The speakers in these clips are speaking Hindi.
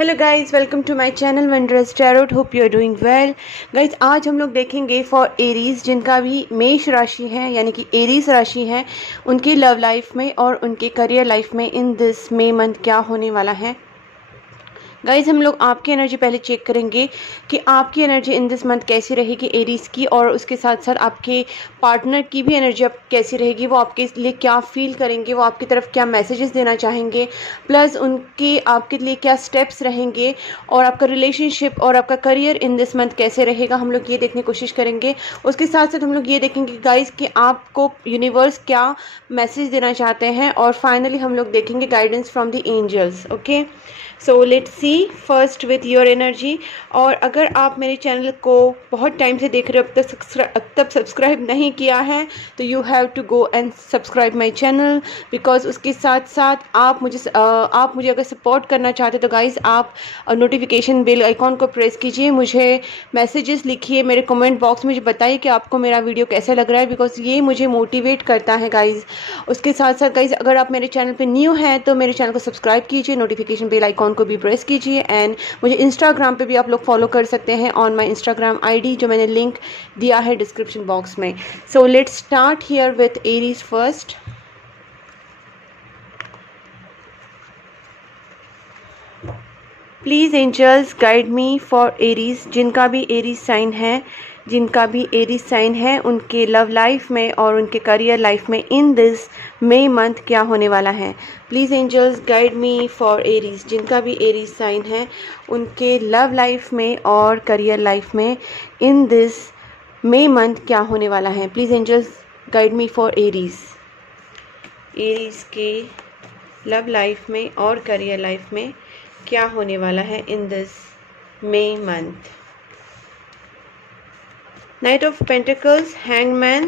Hello guys, welcome to my channel wondrous tarot. Hope you are doing well. Guys, आज हम लोग देखेंगे फॉर एरीज जिनका भी मेष राशि है यानी कि एरीज राशि है, उनकी लव लाइफ में और उनके करियर लाइफ में इन दिस मे मंथ क्या होने वाला है। गाइज, हम लोग आपकी एनर्जी पहले चेक करेंगे कि आपकी एनर्जी इन दिस मंथ कैसी रहेगी एरीज की, और उसके साथ साथ आपके पार्टनर की भी एनर्जी अब कैसी रहेगी, वो आपके लिए क्या फील करेंगे, वो आपकी तरफ क्या मैसेजेस देना चाहेंगे, प्लस उनके आपके लिए क्या स्टेप्स रहेंगे, और आपका रिलेशनशिप और आपका करियर इन दिस मंथ कैसे रहेगा, हम लोग ये देखने की कोशिश करेंगे। उसके साथ साथ हम लोग ये देखेंगे गाइज कि आपको यूनिवर्स क्या मैसेज देना चाहते हैं, और फाइनली हम लोग देखेंगे guidance from the angels. Okay, so let's see first with your energy. और अगर आप मेरे चैनल को बहुत टाइम से देख रहे हो, अब तक सब्सक्राइब नहीं किया है, तो you have to go and subscribe my channel, because उसके साथ साथ आप मुझे अगर सपोर्ट करना चाहते तो गाइज आप नोटिफिकेशन बेल आइकॉन को प्रेस कीजिए, मुझे मैसेजेस लिखिए, मेरे कमेंट बॉक्स में मुझे बताइए कि आपको मेरा वीडियो कैसा लग रहा है, बिकॉज ये मुझे मोटिवेट करता है गाइज। उसके साथ साथ गाइज, अगर आप मेरे चैनल पे न्यू हैं तो मेरे चैनल को सब्सक्राइब कीजिए, नोटिफिकेशन बेल आइकॉन को भी प्रेस कीजिए, एंड मुझे इंस्टाग्राम पे भी आप लोग फॉलो कर सकते हैं ऑन माय इंस्टाग्राम आईडी, जो मैंने लिंक दिया है डिस्क्रिप्शन बॉक्स में। So let's start here with Aries first. Please angels guide me for Aries जिनका भी एरीज साइन है उनके लव लाइफ में और उनके करियर लाइफ में इन दिस मई मंथ क्या होने वाला है। Please angels guide me for Aries जिनका भी एरीज साइन है उनके लव लाइफ में और करियर लाइफ में इन दिस मई मंथ क्या होने वाला है। Please angels guide me for Aries के लव लाइफ में और करियर लाइफ में क्या होने वाला है in this May month. Knight of pentacles, hangman.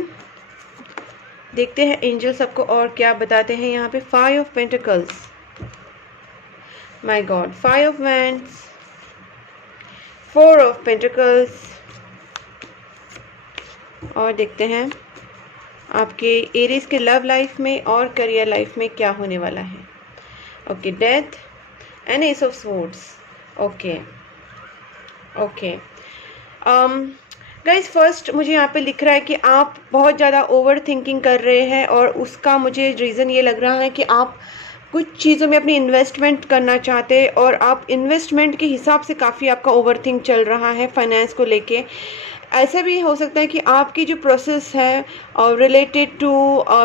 देखते हैं एंजल सबको और क्या बताते हैं यहाँ पे। 5 of pentacles, my God, 5 of wands, 4 of pentacles, और देखते हैं आपके एरीज के लव लाइफ में और करियर लाइफ में क्या होने वाला है। Okay, death and S of swords. Okay guys, first मुझे यहाँ पे लिख रहा है कि आप बहुत ज़्यादा ओवर थिंकिंग कर रहे हैं, और उसका मुझे रीज़न ये लग रहा है कि आप कुछ चीज़ों में अपनी इन्वेस्टमेंट करना चाहते हैं, और आप इन्वेस्टमेंट के हिसाब से काफ़ी आपका ओवर थिंक चल रहा है फाइनेंस को लेके। ऐसा भी हो सकता है कि आपकी जो प्रोसेस है और related to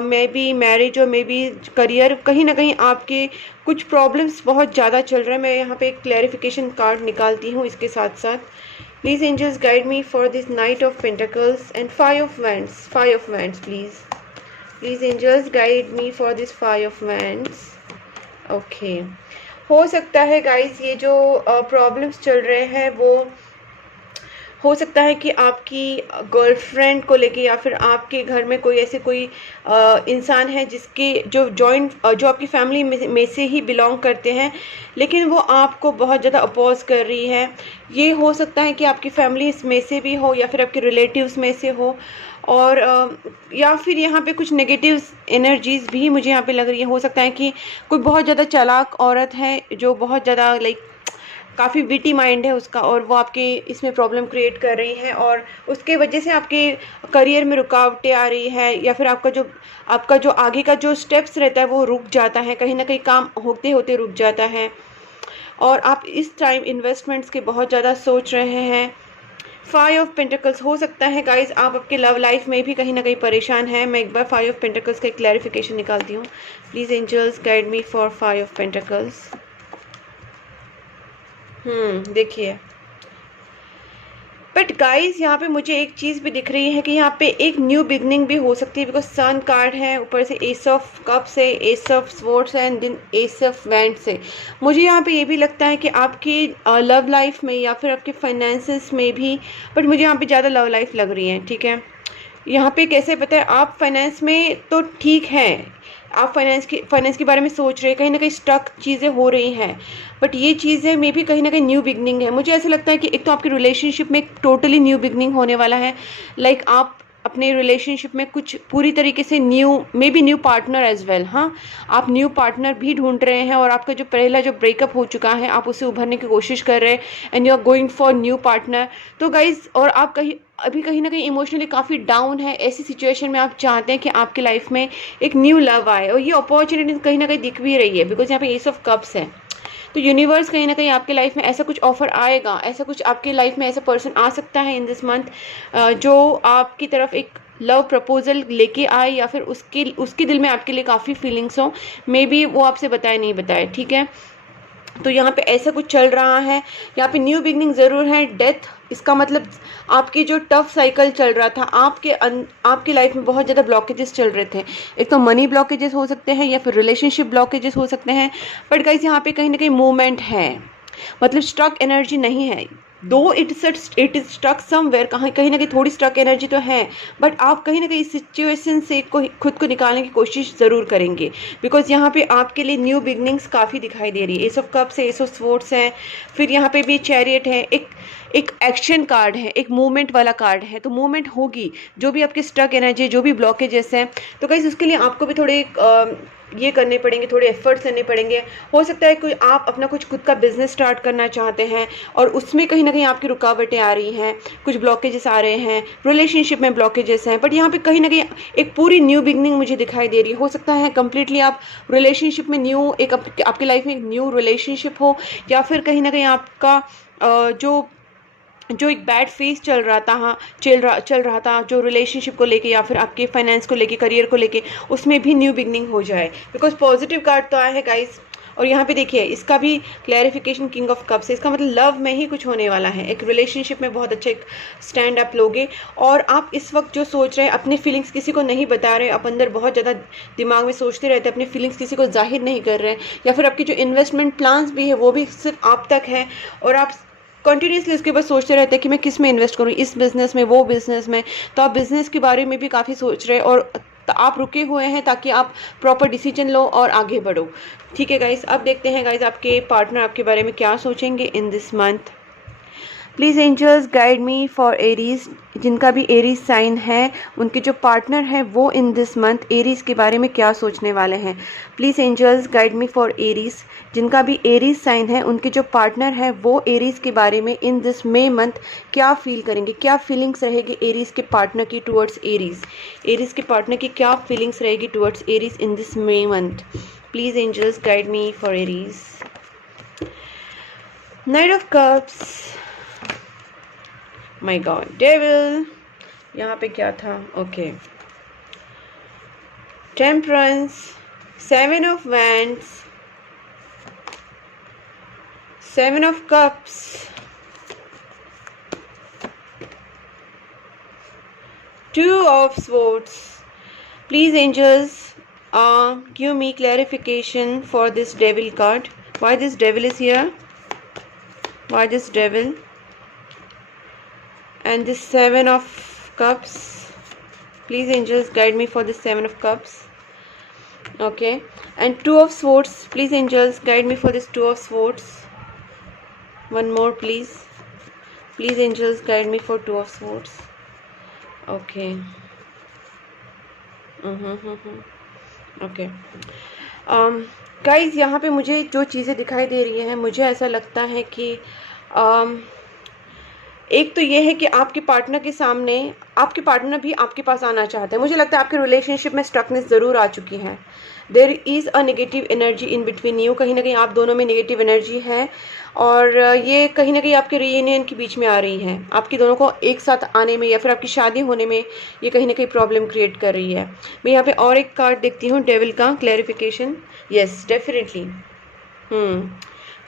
maybe marriage और मे बी करियर, कहीं ना कहीं आपके कुछ प्रॉब्लम्स बहुत ज़्यादा चल रहे हैं। मैं यहाँ पे एक क्लैरिफिकेशन कार्ड निकालती हूँ इसके साथ साथ। Please angels guide me for this knight of pentacles and 5 of wands. 5 of wands, please angels guide me for this 5 of wands. Okay, हो सकता है गाइज ये जो प्रॉब्लम्स चल रहे हैं वो हो सकता है कि आपकी गर्लफ्रेंड को लेके, या फिर आपके घर में कोई ऐसे कोई इंसान है जिसके जो जो आपकी फैमिली में से ही बिलोंग करते हैं, लेकिन वो आपको बहुत ज़्यादा अपोज कर रही है। ये हो सकता है कि आपकी फैमिली इसमें से भी हो, या फिर आपके रिलेटिव्स में से हो, और या फिर यहाँ पे कुछ नेगेटिव एनर्जीज भी मुझे यहाँ पे लग रही है। हो सकता है कि कोई बहुत ज़्यादा चालाक औरत है जो बहुत ज़्यादा काफ़ी विटी माइंड है उसका, और वो आपके इसमें प्रॉब्लम क्रिएट कर रही है, और उसके वजह से आपके करियर में रुकावटें आ रही है, या फिर आपका जो आगे का जो स्टेप्स रहता है वो रुक जाता है, कहीं ना कहीं काम होते होते रुक जाता है, और आप इस टाइम इन्वेस्टमेंट्स के बहुत ज़्यादा सोच रहे हैं। 5 ऑफ पेंटिकल्स, हो सकता है गाइज आप आपके लव लाइफ में भी कहीं ना कहीं परेशान हैं। मैं एक बार 5 ऑफ पेंटिकल्स का क्लैरिफिकेशन निकालती हूँ। Please angels guide me for 5 of pentacles. देखिए, बट गाइज यहाँ पे मुझे एक चीज़ भी दिख रही है कि यहाँ पे एक न्यू बिगनिंग भी हो सकती है, बिकॉज सन कार्ड है, ऊपर से एस ऑफ कप्स है, एस ऑफ स्वॉर्ड्स है, and then ace of wands है। मुझे यहाँ पे ये भी लगता है कि आपकी लव लाइफ में या फिर आपके फाइनेंसेस में भी, बट मुझे यहाँ पे ज़्यादा लव लाइफ लग रही है। ठीक है, यहाँ पे कैसे पता है, आप फाइनेंस में तो ठीक हैं, आप फाइनेंस के बारे में सोच रहे हैं, कहीं ना कहीं स्टक चीज़ें हो रही हैं, बट ये चीज़ें में भी कहीं ना कहीं न्यू बिगनिंग है। मुझे ऐसा लगता है कि एक तो आपकी रिलेशनशिप में एक टोटली न्यू बिगनिंग होने वाला है। लाइक आप अपने रिलेशनशिप में कुछ पूरी तरीके से न्यू पार्टनर एज वेल। हाँ, आप न्यू पार्टनर भी ढूंढ रहे हैं और आपका जो पहला जो ब्रेकअप हो चुका है आप उससे उभरने की कोशिश कर रहे हैं and you are going for new partner. तो गाइज, और आप कहीं ना कहीं इमोशनली काफ़ी डाउन है, ऐसी सिचुएशन में आप चाहते हैं कि आपकी लाइफ में एक न्यू लव आए, और ये अपॉर्चुनिटी कहीं ना कहीं दिख भी रही है बिकॉज यहाँ पे एस ऑफ कप्स है। तो यूनिवर्स कहीं ना कहीं आपके लाइफ में ऐसा कुछ ऑफर आएगा, ऐसा कुछ आपके लाइफ में ऐसा पर्सन आ सकता है इन दिस मंथ जो आपकी तरफ एक लव प्रपोजल लेके आए, या फिर उसके दिल में आपके लिए काफ़ी फीलिंग्स हो, मे बी वो आपसे बताए नहीं बताए। ठीक है, तो यहाँ पे ऐसा कुछ चल रहा है। यहाँ पे न्यू बिगनिंग ज़रूर है। डेथ, इसका मतलब आपकी जो टफ साइकिल चल रहा था, आपकी लाइफ में बहुत ज़्यादा ब्लॉकेजेस चल रहे थे। एक तो मनी ब्लॉकेजेस हो सकते हैं या फिर रिलेशनशिप ब्लॉकेजेस हो सकते हैं, बट गाइस यहाँ पे कहीं ना कहीं मूवमेंट है, मतलब स्ट्रक एनर्जी नहीं है। दो इट इज स्ट्रक समवेयर, कहीं ना कहीं थोड़ी स्ट्रक एनर्जी तो है, बट आप कहीं ना कहीं इस सिचुएशन से खुद को निकालने की कोशिश ज़रूर करेंगे बिकॉज यहाँ पे आपके लिए न्यू बिगनिंग्स काफ़ी दिखाई दे रही है। एस ऑफ कप्स है, एस ऑफ स्वॉर्ड्स है, फिर यहाँ पे भी चैरियट है, एक एक्शन कार्ड है, एक मूवमेंट वाला कार्ड है। तो मूवमेंट होगी, जो भी आपकी स्ट्रक एनर्जी, जो भी ब्लॉकेजेस हैं, तो गाइस उसके लिए आपको भी थोड़े ये करने पड़ेंगे, थोड़े एफर्ट्स करने पड़ेंगे। हो सकता है कोई आप अपना कुछ खुद का बिजनेस स्टार्ट करना चाहते हैं और उसमें कहीं ना कहीं आपकी रुकावटें आ रही हैं, कुछ ब्लॉकेजेस आ रहे हैं, रिलेशनशिप में ब्लॉकेजेस हैं, बट यहाँ पे कहीं ना कहीं एक पूरी न्यू बिगनिंग मुझे दिखाई दे रही है। हो सकता है कंप्लीटली आप रिलेशनशिप में न्यू, एक आपकी लाइफ में एक न्यू रिलेशनशिप हो, या फिर कहीं ना कहीं आपका जो एक बैड फेज चल रहा था जो रिलेशनशिप को लेके या फिर आपके फाइनेंस को लेके, करियर को लेके, उसमें भी न्यू बिगनिंग हो जाए बिकॉज पॉजिटिव कार्ड तो आया है गाइस। और यहाँ पे देखिए इसका भी क्लैरिफिकेशन, किंग ऑफ कप्स है, इसका मतलब लव में ही कुछ होने वाला है। एक रिलेशनशिप में बहुत अच्छा एक स्टैंड अप लोगे, और आप इस वक्त जो सोच रहे हैं, अपने फीलिंग्स किसी को नहीं बता रहे, आप अंदर बहुत ज़्यादा दिमाग में सोचते रहते हैं, अपने फीलिंग्स किसी को जाहिर नहीं कर रहे हैं, या फिर आपकी जो इन्वेस्टमेंट प्लान्स भी है वो भी सिर्फ आप तक है, और आप कंटिन्यूसली इसके ऊपर सोचते रहते हैं कि मैं किस में इन्वेस्ट करूँ, इस बिज़नेस में, वो बिज़नेस में। तो आप बिज़नेस के बारे में भी काफ़ी सोच रहे हैं और आप रुके हुए हैं ताकि आप प्रॉपर डिसीजन लो और आगे बढ़ो। ठीक है गाइस, अब देखते हैं गाइस आपके पार्टनर आपके बारे में क्या सोचेंगे in this month. Please angels guide me for Aries, जिनका भी एरीज साइन है, उनके जो पार्टनर है वो इन दिस मंथ एरीज के बारे में क्या सोचने वाले हैं। Please angels guide me for Aries, जिनका भी एरीज साइन है, उनके जो पार्टनर है वो एरीज के बारे में इन दिस मे मंथ क्या फील करेंगे, क्या फीलिंग्स रहेगी एरीज के पार्टनर की टुवर्ड्स एरीज। एरीज के पार्टनर की क्या फीलिंग्स रहेगी towards Aries in this May month. Please angels guide me for Aries. Knight of cups, my god, devil, यहाँ पे क्या था, okay, temperance, seven of wands, seven of cups, two of swords. Please angels give me clarification for this devil card. Why this devil is here? Why this devil? And this seven of cups. Please angels guide me for this seven of cups. Okay, and two of swords. Please angels guide me for this two of swords. One more please. Please angels guide me for two of swords. Okay. Okay guys, यहाँ पे मुझे जो चीज़ें दिखाई दे रही हैं, मुझे ऐसा लगता है कि एक तो ये है कि आपके पार्टनर के सामने, आपके पार्टनर भी आपके पास आना चाहते हैं। मुझे लगता है आपके रिलेशनशिप में स्ट्रकनेस ज़रूर आ चुकी है। There is a negative energy in between you, कहीं ना कहीं आप दोनों में नेगेटिव एनर्जी है, और ये कहीं ना कहीं आपके रीयूनियन के बीच में आ रही है। आपके दोनों को एक साथ आने में या फिर आपकी शादी होने में ये कहीं ना कहीं प्रॉब्लम क्रिएट कर रही है। मैं यहाँ पे और एक कार्ड देखती हूँ, डेविल का क्लैरिफिकेशन। यस, डेफिनेटली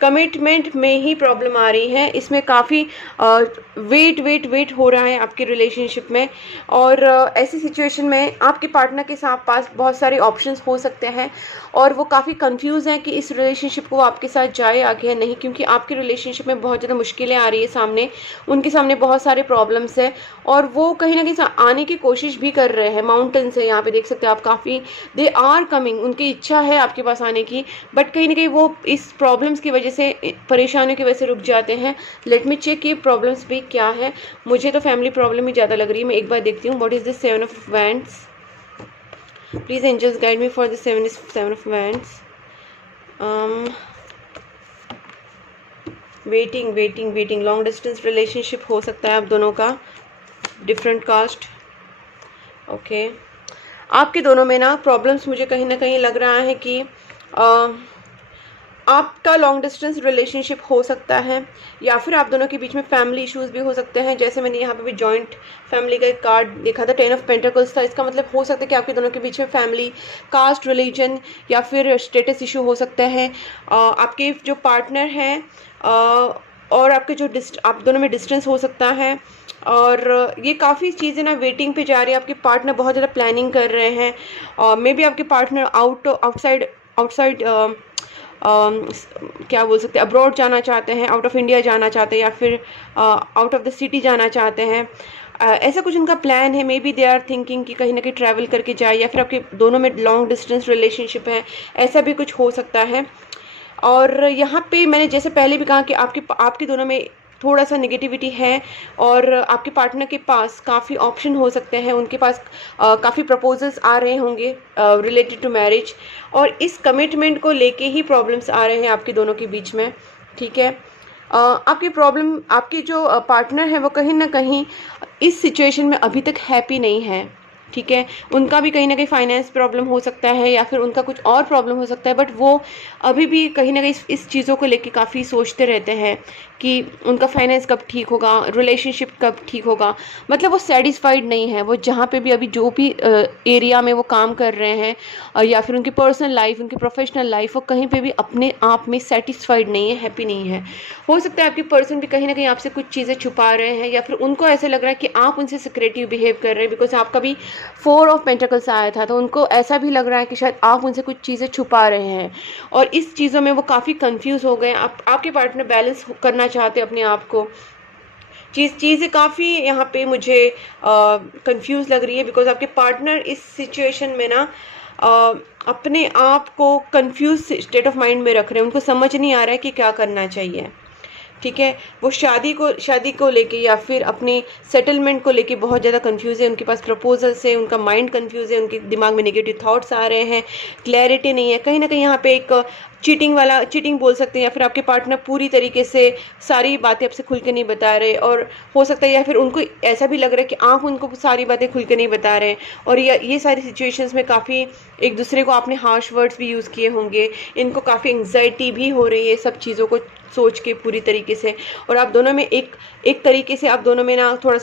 कमिटमेंट में ही प्रॉब्लम आ रही है। इसमें काफ़ी वेट हो रहा है आपके रिलेशनशिप में, और ऐसी सिचुएशन में आपके पार्टनर के साथ पास बहुत सारे ऑप्शंस हो सकते हैं, और वो काफ़ी कंफ्यूज हैं कि इस रिलेशनशिप को आपके साथ जाए आगे या नहीं, क्योंकि आपके रिलेशनशिप में बहुत ज़्यादा मुश्किलें आ रही है सामने, उनके सामने बहुत सारे प्रॉब्लम्स है, और वो कहीं ना कहीं आने की कोशिश भी कर रहे हैं। माउंटेन से यहाँ पे देख सकते हैं आप, काफ़ी दे आर कमिंग, उनकी इच्छा है आपके पास आने की, बट कहीं ना कहीं वो इस प्रॉब्लम्स की वजह वजह से, परेशानियों की वजह से रुक जाते हैं। लेट मी चेक ये प्रॉब्लम्स भी क्या है। मुझे तो फैमिली प्रॉब्लम ही ज़्यादा लग रही है। मैं एक बार देखती हूँ what is this 7 of wands. Please angels guide me for the 7 of wands. Waiting long distance relationship हो सकता है आप दोनों का, डिफरेंट कास्ट। ओके, आपके दोनों में ना प्रॉब्लम्स, मुझे कहीं ना कहीं लग रहा है कि आपका लॉन्ग डिस्टेंस रिलेशनशिप हो सकता है, या फिर आप दोनों के बीच में फैमिली इश्यूज भी हो सकते हैं। जैसे मैंने यहाँ पे भी जॉइंट फैमिली का एक कार्ड देखा था, 10 ऑफ पेंटिकल्स था। इसका मतलब हो सकता है कि आपके दोनों के बीच में फैमिली, कास्ट, रिलीजन या फिर स्टेटस इशू हो सकते हैं। आपके जो पार्टनर हैं और आपके जो आप दोनों में डिस्टेंस हो सकता है। और ये काफ़ी चीज़ें ना वेटिंग पे जा रही है। आपके पार्टनर बहुत ज़्यादा प्लानिंग कर रहे हैं, और मे बी आपके पार्टनर आउटसाइड क्या बोल सकते हैं, अब्रॉड जाना चाहते हैं, आउट ऑफ इंडिया जाना चाहते हैं, या फिर आउट ऑफ द सिटी जाना चाहते हैं। ऐसा कुछ उनका प्लान है। Maybe they are thinking कि कहीं ना कहीं ट्रैवल करके जाए, या फिर आपके दोनों में लॉन्ग डिस्टेंस रिलेशनशिप है, ऐसा भी कुछ हो सकता है। और यहाँ पे मैंने जैसे पहले भी कहा कि आपके दोनों में थोड़ा सा नेगेटिविटी है, और आपके पार्टनर के पास काफ़ी ऑप्शन हो सकते हैं। उनके पास काफ़ी प्रपोजल्स आ रहे होंगे रिलेटेड टू मैरिज, और इस कमिटमेंट को लेके ही प्रॉब्लम्स आ रहे हैं आपके दोनों के बीच में। ठीक है, आपकी प्रॉब्लम, आपके जो पार्टनर है वो कहीं ना कहीं इस सिचुएशन में अभी तक हैप्पी नहीं है। ठीक है, उनका भी कहीं ना कहीं फाइनेंस प्रॉब्लम हो सकता है, या फिर उनका कुछ और प्रॉब्लम हो सकता है, बट वो अभी भी कहीं ना कहीं इस चीज़ों को लेके काफ़ी सोचते रहते हैं कि उनका फाइनेंस कब ठीक होगा, रिलेशनशिप कब ठीक होगा। मतलब वो सेटिस्फाइड नहीं है। वो जहाँ पे भी अभी जो भी एरिया में वो काम कर रहे हैं, या फिर उनकी पर्सनल लाइफ, उनकी प्रोफेशनल लाइफ, वो कहीं पे भी अपने आप में सेटिस्फाइड नहीं है, हैप्पी नहीं है। हो सकता है आपकी पर्सन भी कहीं ना कहीं आपसे कुछ चीज़ें छुपा रहे हैं, या फिर उनको ऐसा लग रहा है कि आप उनसे सिक्रेटिव बिहेव कर रहे हैं, बिकॉज आपका भी 4 ऑफ पेंटिकल्स आया था, तो उनको ऐसा भी लग रहा है कि शायद आप उनसे कुछ चीज़ें छुपा रहे हैं। और इस चीज़ों में वो काफ़ी कंफ्यूज हो गए। आपके पार्टनर बैलेंस करना चाहते हैं अपने आप को। चीज़ें काफ़ी यहाँ पे मुझे कंफ्यूज लग रही है, बिकॉज आपके पार्टनर इस सिचुएशन में ना अपने आप को कंफ्यूज स्टेट ऑफ माइंड में रख रहे हैं। उनको समझ नहीं आ रहा है कि क्या करना चाहिए। ठीक है, वो शादी को लेके या फिर अपने सेटलमेंट को लेके बहुत ज़्यादा कंफ्यूज है। उनके पास प्रपोजल्स है, उनका माइंड कंफ्यूज है, उनके दिमाग में नेगेटिव थॉट्स आ रहे हैं, क्लैरिटी नहीं है। कहीं ना कहीं यहाँ पे एक चीटिंग बोल सकते हैं, या फिर आपके पार्टनर पूरी तरीके से सारी बातें आपसे खुल के नहीं बता रहे, और हो सकता है या फिर उनको ऐसा भी लग रहा है कि आप उनको सारी बातें खुल के नहीं बता रहे हैं। और ये सारी सिचुएशंस में काफ़ी एक दूसरे को आपने हार्श वर्ड्स भी यूज़ किए होंगे। इनको काफ़ी एंग्जाइटी भी हो रही है सब चीज़ों को सोच के पूरी तरीके से। और आप दोनों में एक तरीके से आप दोनों में ना थोड़ा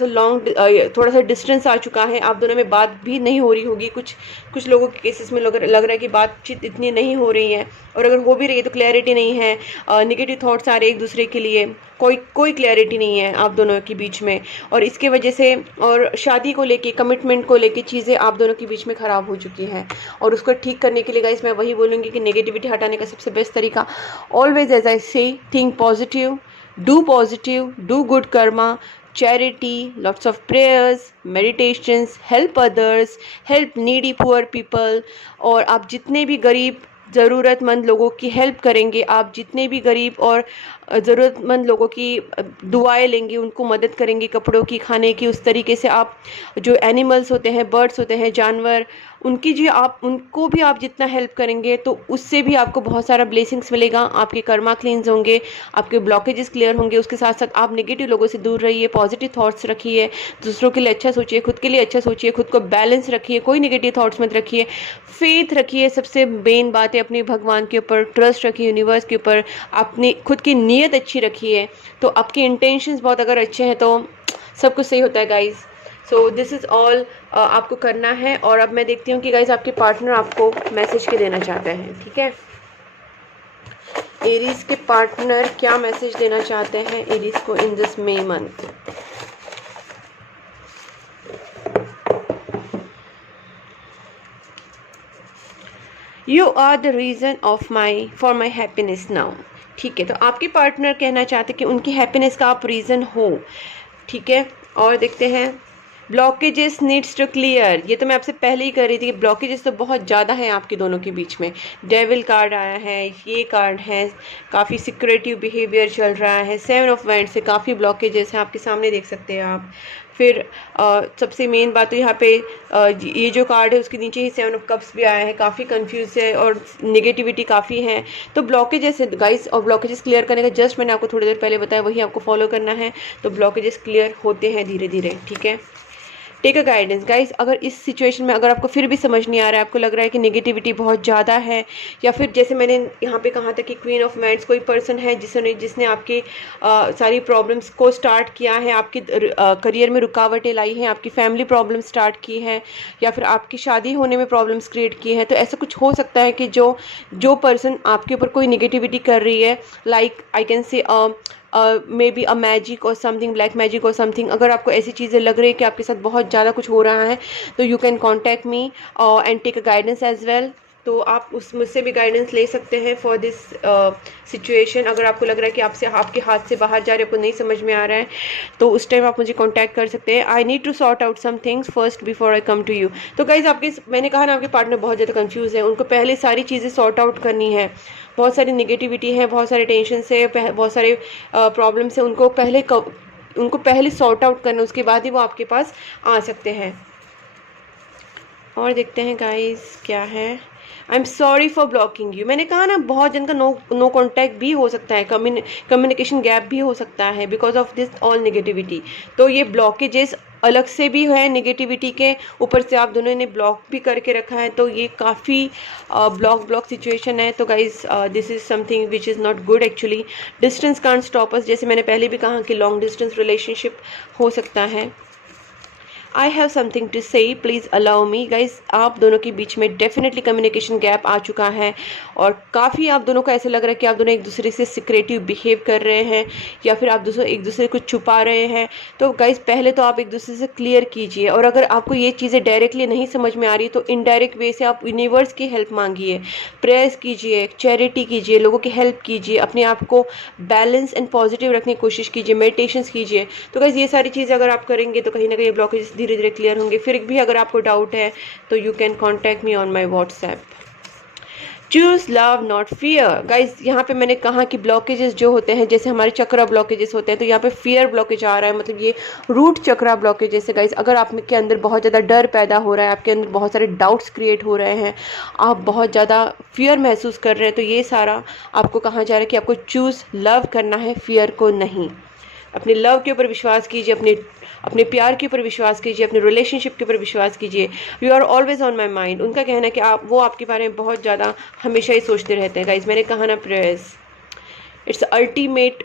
सा डिस्टेंस आ चुका है। आप दोनों में बात भी नहीं हो रही होगी। कुछ लोगों के केसेस में लग रहा है कि बातचीत इतनी नहीं हो रही है, और अगर हो भी रही है तो क्लैरिटी नहीं है। नेगेटिव थॉट्स आ रहे हैं एक दूसरे के लिए, कोई क्लैरिटी नहीं है आप दोनों के बीच में। और इसके वजह से, और शादी को लेके, कमिटमेंट को लेके चीज़ें आप दोनों के बीच में ख़राब हो चुकी हैं। और उसको ठीक करने के लिए गाइस मैं वही बोलूँगी कि नेगेटिविटी हटाने का सबसे बेस्ट तरीका, ऑलवेज एज आई से, think positive, do good Karma, charity, lots of prayers, meditations, help others, help needy poor people। और आप जितने भी गरीब ज़रूरतमंद लोगों की हेल्प करेंगे, आप जितने भी गरीब और ज़रूरतमंद लोगों की दुआएं लेंगे, उनको मदद करेंगे कपड़ों की, खाने की, उस तरीके से आप जो एनिमल्स होते हैं, बर्ड्स होते हैं, जानवर, उनको भी आप जितना हेल्प करेंगे तो उससे भी आपको बहुत सारा ब्लेसिंग्स मिलेगा। आपके कर्मा क्लींस होंगे, आपके ब्लॉकेजेस क्लियर होंगे। उसके साथ साथ आप नेगेटिव लोगों से दूर रहिए, पॉजिटिव थॉट्स रखिए, दूसरों के लिए अच्छा सोचिए, खुद के लिए अच्छा सोचिए, खुद को बैलेंस रखिए, कोई नेगेटिव थॉट्स मत रखिए, फेथ रखिए। सबसे मेन बात है अपने भगवान के ऊपर ट्रस्ट रखिए, यूनिवर्स के ऊपर अपनी खुद की नीयत अच्छी रखिए, तो आपके इंटेंशंस बहुत अगर अच्छे हैं तो सब कुछ सही होता है guys. So this is all आपको करना है। और अब मैं देखती हूँ कि गाइज आपके पार्टनर आपको मैसेज के देना चाहते हैं। ठीक है, एरीज के पार्टनर क्या मैसेज देना चाहते हैं एरीज को in this May month. You are the reason for my happiness now. ठीक है, तो आपके पार्टनर कहना चाहते हैं कि उनकी हैप्पीनेस का आप रीज़न हो। ठीक है, और देखते हैं ब्लॉकेजेस नीड्स टू क्लियर, ये तो मैं आपसे पहले ही कर रही थी कि ब्लॉकेजेस तो बहुत ज़्यादा हैं आपके दोनों के बीच में। डेविल कार्ड आया है, ये कार्ड है, काफ़ी सिक्रेटिव बिहेवियर चल रहा है। 7 ऑफ वांड्स से काफ़ी ब्लॉकेजेस हैं, आपके सामने देख सकते हैं आप। फिर सबसे मेन बात तो यहाँ पे ये जो कार्ड है उसके नीचे ही 7 ऑफ कप्स भी आया है, काफ़ी कंफ्यूज है और नेगेटिविटी काफ़ी है। तो ब्लॉकेजेस है गाइस, और ब्लॉकेजेस क्लियर करने का जस्ट मैंने आपको थोड़ी देर पहले बताया, वही आपको फॉलो करना है। तो ब्लॉकेजेस क्लियर होते हैं धीरे धीरे, ठीक है। टेक अ गाइडेंस गाइस, अगर इस सिचुएशन में अगर आपको फिर भी समझ नहीं आ रहा है, आपको लग रहा है कि नेगेटिविटी बहुत ज़्यादा है, या फिर जैसे मैंने यहाँ पे कहा था कि क्वीन ऑफ वांड्स कोई पर्सन है जिसने आपकी सारी प्रॉब्लम्स को स्टार्ट किया है, आपकी करियर में रुकावटें लाई हैं, आपकी फैमिली प्रॉब्लम स्टार्ट की है, या फिर आपकी शादी होने में प्रॉब्लम्स क्रिएट की है, तो ऐसा कुछ हो सकता है कि जो पर्सन आपके ऊपर कोई नेगेटिविटी कर रही है, like I can say may be a magic और समथिंग, ब्लैक मैजिक और समथिंग, अगर आपको ऐसी चीज़ें लग रही है कि आपके साथ बहुत ज़्यादा कुछ हो रहा है, तो you can contact me and take a guidance as well. तो आप मुझसे भी गाइडेंस ले सकते हैं फॉर दिस सिचुएशन। अगर आपको लग रहा है कि आपके हाथ से बाहर जा रहे, आपको नहीं समझ में आ रहा है, तो उस टाइम आप मुझे कॉन्टैक्ट कर सकते हैं। I need to sort out some things first before I come to you. तो गाइज मैंने कहा ना, आपके पार्टनर बहुत ज़्यादा कंफ्यूज है, उनको पहले सारी चीज़ें सॉर्ट आउट करनी है। बहुत सारी नेगेटिविटी है, बहुत सारे टेंशन से, बहुत सारे प्रॉब्लम से, उनको पहले सॉर्ट आउट करना, उसके बाद ही वो आपके पास आ सकते हैं। और देखते हैं गाइस क्या है। I am sorry for blocking you, मैंने कहा ना बहुत जन का नो कॉन्टैक्ट भी हो सकता है, कम्युनिकेशन गैप भी हो सकता है because of this all negativity. तो ये ब्लॉकेजेस अलग से भी है नेगेटिविटी के ऊपर से आप दोनों ने ब्लॉक भी करके रखा है, तो ये काफ़ी ब्लॉक सिचुएशन है। तो guys this is something which is not good actually. Distance can't stop us, जैसे मैंने पहले भी कहा कि लॉन्ग डिस्टेंस रिलेशनशिप हो सकता है। आई हैव समथिंग टू से, प्लीज़ अलाउ मी। गाइज आप दोनों के बीच में डेफिनेटली कम्युनिकेशन गैप आ चुका है, और काफ़ी आप दोनों को ऐसा लग रहा है कि आप दोनों एक दूसरे से सिक्रेटिव बिहेव कर रहे हैं, या फिर आप एक दूसरे को छुपा रहे हैं। तो गाइज पहले तो आप एक दूसरे से क्लियर कीजिए, और अगर आपको ये चीज़ें डायरेक्टली नहीं समझ में आ रही, तो इनडायरेक्ट वे से आप यूनिवर्स की हेल्प मांगिए, प्रेयर्स कीजिए, चैरिटी कीजिए, लोगों की हेल्प कीजिए, अपने आप को बैलेंस एंड पॉजिटिव रखने की कोशिश कीजिए, मेडिटेशंस कीजिए। तो गाइज ये सारी चीज़ें अगर आप करेंगे तो कहीं ना कहीं ब्लॉकेज धीरे धीरे क्लियर होंगे। फिर भी अगर आपको डाउट है तो you can contact me on my WhatsApp. Choose love not fear. Guys यहाँ पे मैंने कहा कि ब्लॉकेजेस जो होते हैं, जैसे हमारे चक्रा ब्लॉकेजेस होते हैं, तो यहाँ पे फियर ब्लॉकेज आ रहा है, मतलब ये रूट चक्रा ब्लॉकेजेस है। गाइज अगर आप के अंदर बहुत ज़्यादा डर पैदा हो रहा है, आपके अंदर बहुत सारे डाउट्स क्रिएट हो रहे हैं, आप बहुत ज़्यादा फियर महसूस कर रहे हैं, तो ये सारा आपको कहा जा रहा है कि आपको चूज़ लव करना है, फियर को नहीं। अपने लव के ऊपर विश्वास कीजिए, अपने प्यार के ऊपर विश्वास कीजिए, अपने रिलेशनशिप के ऊपर विश्वास कीजिए। You are always on my mind. उनका कहना है कि वो आपके बारे में बहुत ज़्यादा हमेशा ही सोचते रहते हैं। गाइज मैंने कहा ना, prayers it's ultimate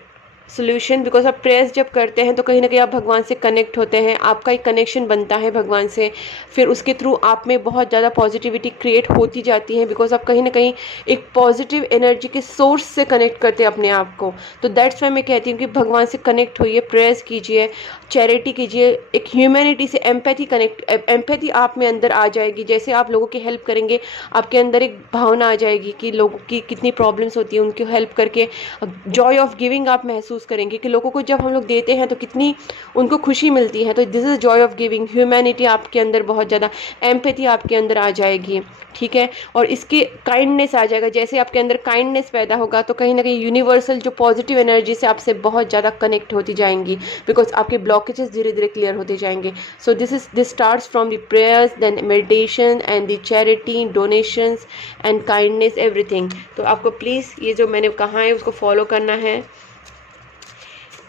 solution, because आप प्रेयर्स जब करते हैं तो कहीं ना कहीं आप भगवान से कनेक्ट होते हैं, आपका एक कनेक्शन बनता है भगवान से, फिर उसके थ्रू आप में बहुत ज़्यादा पॉजिटिविटी क्रिएट होती जाती है, बिकॉज आप कहीं ना कहीं एक पॉजिटिव एनर्जी के सोर्स से कनेक्ट करते हैं अपने आप को। तो दैट्स वाई मैं कहती हूँ कि भगवान से कनेक्ट होइए, प्रेयर्स कीजिए, चैरिटी कीजिए, एक ह्यूमैनिटी से एम्पैथी आप में अंदर आ जाएगी। जैसे आप लोगों की हेल्प करेंगे, आपके अंदर एक भावना आ जाएगी कि लोगों की कितनी प्रॉब्लम्स होती है, उनकी हेल्प करके जॉय ऑफ गिविंग आप महसूस करेंगे कि लोगों को जब हम लोग देते हैं तो कितनी उनको खुशी मिलती है। तो this is Joy of giving, humanity आपके अंदर बहुत ज़्यादा, एम्पैथी आपके अंदर आ जाएगी, ठीक है। और इसकी काइंडनेस आ जाएगा, जैसे आपके अंदर काइंडनेस पैदा होगा तो कहीं ना कहीं यूनिवर्सल जो पॉजिटिव एनर्जी से आपसे बहुत ज़्यादा कनेक्ट होती जाएंगी, बिकॉज आपके ब्लॉकेजेस धीरे धीरे क्लियर होते जाएंगे। So this starts from the prayers, then meditation and the charity, donations and kindness, everything. तो आपको प्लीज़ ये जो मैंने कहा है उसको फॉलो करना है।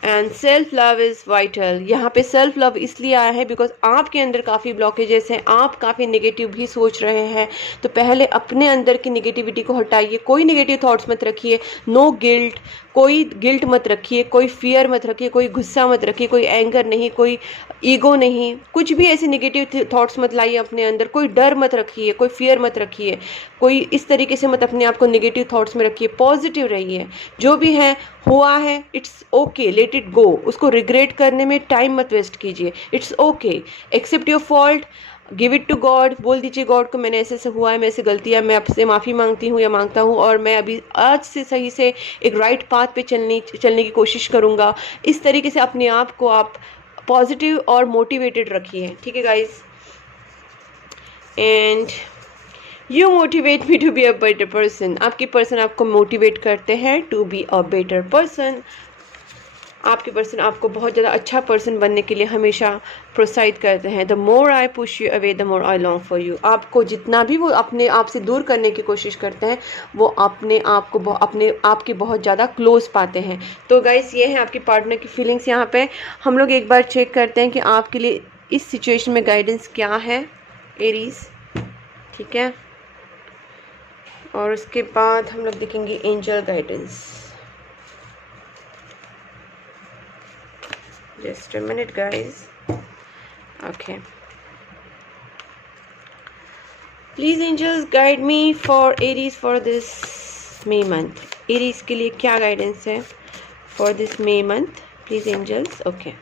And self love is vital. यहाँ पे सेल्फ लव इसलिए आया है बिकॉज आपके अंदर काफ़ी ब्लॉकेजेस हैं, आप काफ़ी नेगेटिव भी सोच रहे हैं। तो पहले अपने अंदर की नेगेटिविटी को हटाइए, कोई नेगेटिव थॉट्स मत रखिए, नो गिल्ट, कोई गिल्ट मत रखिए, कोई फियर मत रखिए, कोई गुस्सा मत रखिए, कोई एंगर नहीं, कोई ईगो नहीं, कुछ भी ऐसे नेगेटिव थॉट्स मत लाइए अपने अंदर, कोई डर मत रखिए, कोई फियर मत रखिए, कोई इस तरीके से मत अपने आप को नेगेटिव थॉट्स में रखिए, पॉजिटिव रहिए। जो भी है हुआ है, it's okay, let it go. उसको रिग्रेट करने में टाइम मत वेस्ट कीजिए, it's okay, accept your fault, give it to God. बोल दीजिए गॉड को, मैंने ऐसे हुआ है, मेरे से गलती है, मैं आपसे माफ़ी मांगती हूँ या मांगता हूँ, और मैं अभी आज से सही से एक राइट पाथ पे चलने की कोशिश करूँगा। इस तरीके से अपने आप को आप पॉजिटिव और मोटिवेटेड रखिए, ठीक है guys. And you motivate me to be a better person, आपके पर्सन आपको मोटिवेट करते हैं to be a better person. आपके पर्सन आपको बहुत ज़्यादा अच्छा पर्सन बनने के लिए हमेशा प्रोत्साहित करते हैं। The more I push you away the more I long for you, आपको जितना भी वो अपने आप से दूर करने की कोशिश करते हैं वो अपने आप को अपने आप के बहुत ज़्यादा क्लोज पाते हैं। तो गाइस ये है आपके पार्टनर की फीलिंग्स। यहाँ पे हम लोग एक बार चेक करते हैं कि आपके लिए इस सिचुएशन में गाइडेंस क्या है एरीज, ठीक है। और उसके बाद हम लोग देखेंगे angel guidance. Just a minute guys. Okay, please angels guide me for Aries for this May month. Aries के लिए क्या guidance है for this May month? Please angels. Okay,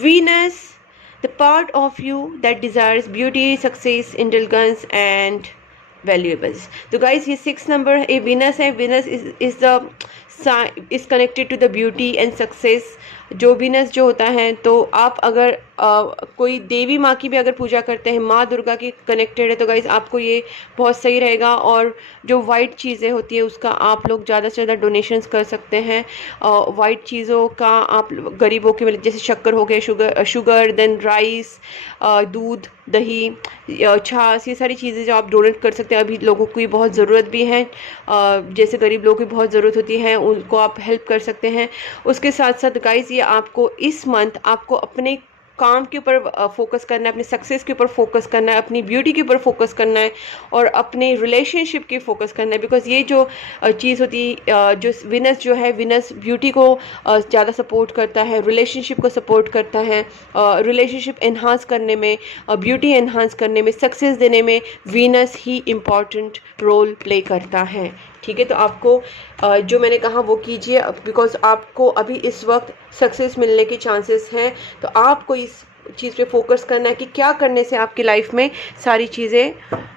Venus, the part of you that desires beauty, success, indulgence and valuables. तो guys ये 6 number ये Venus है। Venus is connected to the beauty and success। जो वीनस जो होता है, तो आप अगर कोई देवी माँ की भी अगर पूजा करते हैं, माँ दुर्गा की कनेक्टेड है, तो गाइज आपको ये बहुत सही रहेगा। और जो वाइट चीज़ें होती है उसका आप लोग ज़्यादा से ज़्यादा डोनेशंस कर सकते हैं। वाइट चीज़ों का आप गरीबों के जैसे शक्कर हो गए, शुगर देन राइस, दूध, दही, छाछ, ये सारी चीज़ें जो आप डोनेट कर सकते हैं। अभी लोगों की बहुत ज़रूरत भी है, जैसे गरीब लोगों की बहुत ज़रूरत होती है, उनको आप हेल्प कर सकते हैं। उसके साथ साथ गाइज ये आपको इस मंथ आपको अपने काम के ऊपर फोकस करना है, अपने सक्सेस के ऊपर फोकस करना है, अपनी ब्यूटी के ऊपर फोकस करना है और अपने रिलेशनशिप के फोकस करना है। बिकॉज ये जो चीज़ होती है, जो विनस जो है, विनस ब्यूटी को ज़्यादा सपोर्ट करता है, रिलेशनशिप को सपोर्ट करता है, रिलेशनशिप एनहांस करने में, ब्यूटी एनहांस करने में, सक्सेस देने में विनस ही इम्पॉर्टेंट रोल प्ले करता है, ठीक है। तो आपको जो मैंने कहा वो कीजिए, बिकॉज आपको अभी इस वक्त सक्सेस मिलने के चांसेस हैं। तो आपको इस चीज़ पे फोकस करना है कि क्या करने से आपकी लाइफ में सारी चीज़ें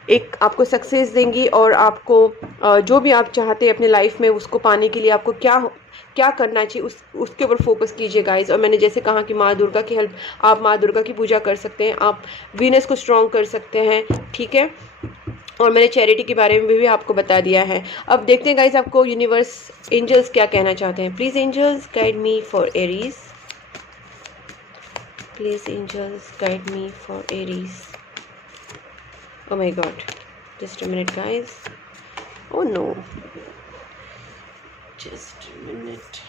एक आपको सक्सेस देंगी और आपको जो भी आप चाहते हैं अपने लाइफ में उसको पाने के लिए आपको क्या करना चाहिए उसके ऊपर फोकस कीजिए गाइज। और मैंने जैसे कहा कि माँ दुर्गा की हेल्प, आप माँ दुर्गा की पूजा कर सकते हैं, आप वीनस को स्ट्रॉन्ग कर सकते हैं, ठीक है। और मैंने चैरिटी के बारे में भी आपको बता दिया है। अब देखते हैं गाइज आपको यूनिवर्स एंजल्स क्या कहना चाहते हैं। Please angels guide me for Aries, please angels guide me for Aries. Oh my god, just a minute guys, oh no, just a minute.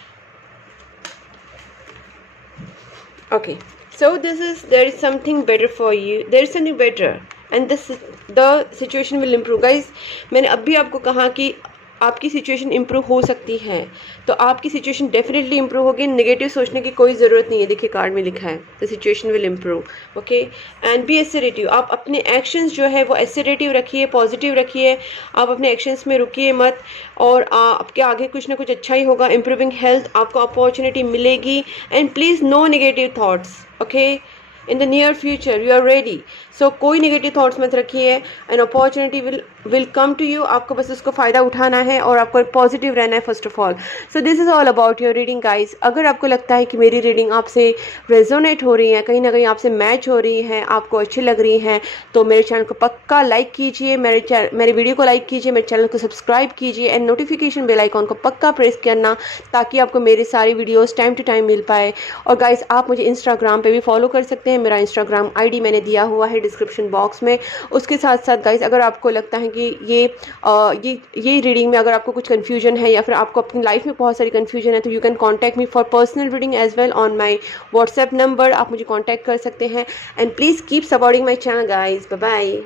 Okay, so there is something better for you, there is something better and the situation will improve guys। मैंने अभी आपको कहा कि आपकी सिचुएशन इम्प्रूव हो सकती है, तो आपकी सिचुएशन डेफिनेटली इम्प्रूव होगी। नेगेटिव सोचने की कोई ज़रूरत नहीं है। देखिए कार्ड में लिखा है the situation will improve, okay. And be assertive, आप अपने एक्शंस जो है वो एसरेटिव रखिए, पॉजिटिव रखिए, आप अपने एक्शंस में रुकिए मत, और आपके आगे कुछ ना कुछ अच्छा ही होगा। इम्प्रूविंग हेल्थ, आपको अपॉर्चुनिटी मिलेगी। And please no negative thoughts, okay. In the near future you are ready, so कोई नेगेटिव थॉट्स मत रखिए। An opportunity will come to you, आपको बस उसको फ़ायदा उठाना है और आपको पॉजिटिव रहना है first of all. So this is all about your reading guys. अगर आपको लगता है कि मेरी रीडिंग आपसे रेजोनेट हो रही है, कहीं ना कहीं आपसे मैच हो रही है, आपको अच्छी लग रही हैं, तो मेरे चैनल को पक्का लाइक कीजिए, मेरे वीडियो को लाइक कीजिए, मेरे चैनल को सब्सक्राइब कीजिए एंड नोटिफिकेशन बेल आइकॉन को पक्का प्रेस करना, ताकि आपको मेरी सारी वीडियोज़ टाइम टू टाइम मिल पाए। और गाइज आप मुझे इंस्टाग्राम पर भी फॉलो कर सकते हैं, मेरा इंस्टाग्राम ID मैंने दिया हुआ है डिस्क्रिप्शन बॉक्स में। उसके साथ साथ गाइज अगर आपको लगता है कि ये रीडिंग में अगर आपको कुछ कन्फ्यूजन है या फिर आपको अपनी लाइफ में बहुत सारी कन्फ्यूजन है, तो you can contact me for personal reading as well on my WhatsApp number. आप मुझे कॉन्टैक्ट कर सकते हैं। And please keep supporting my channel guys. Bye bye.